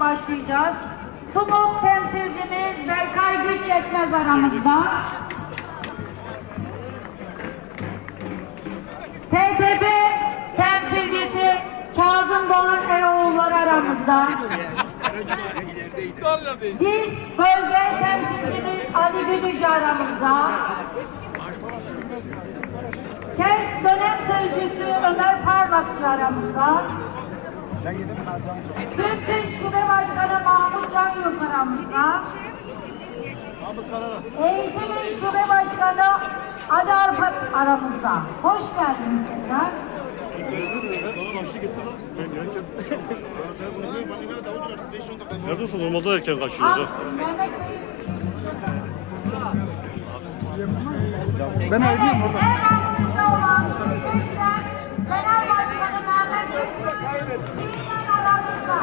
Başlayacağız. TUMOK temsilcimiz Berkay Güç Yetmez aramızda. TTP temsilcisi Kazım Doğan Eroğulları aramızda. DİS bölge temsilcimiz Ali Güdücü aramızda. TES dönem sözcüsü Ömer Parmakçı aramızda. Türk Şube Başkanı Mahmut Can Yok aramızda. Eğitimin Şube Başkanı Ali Arpat aramızda. Hoş geldiniz tekrar. Neredesin? Olmazsa erken kaçıyordu. Ben ayrıyım burada. Genel Başkanı Mehmet Gökmen aramızda.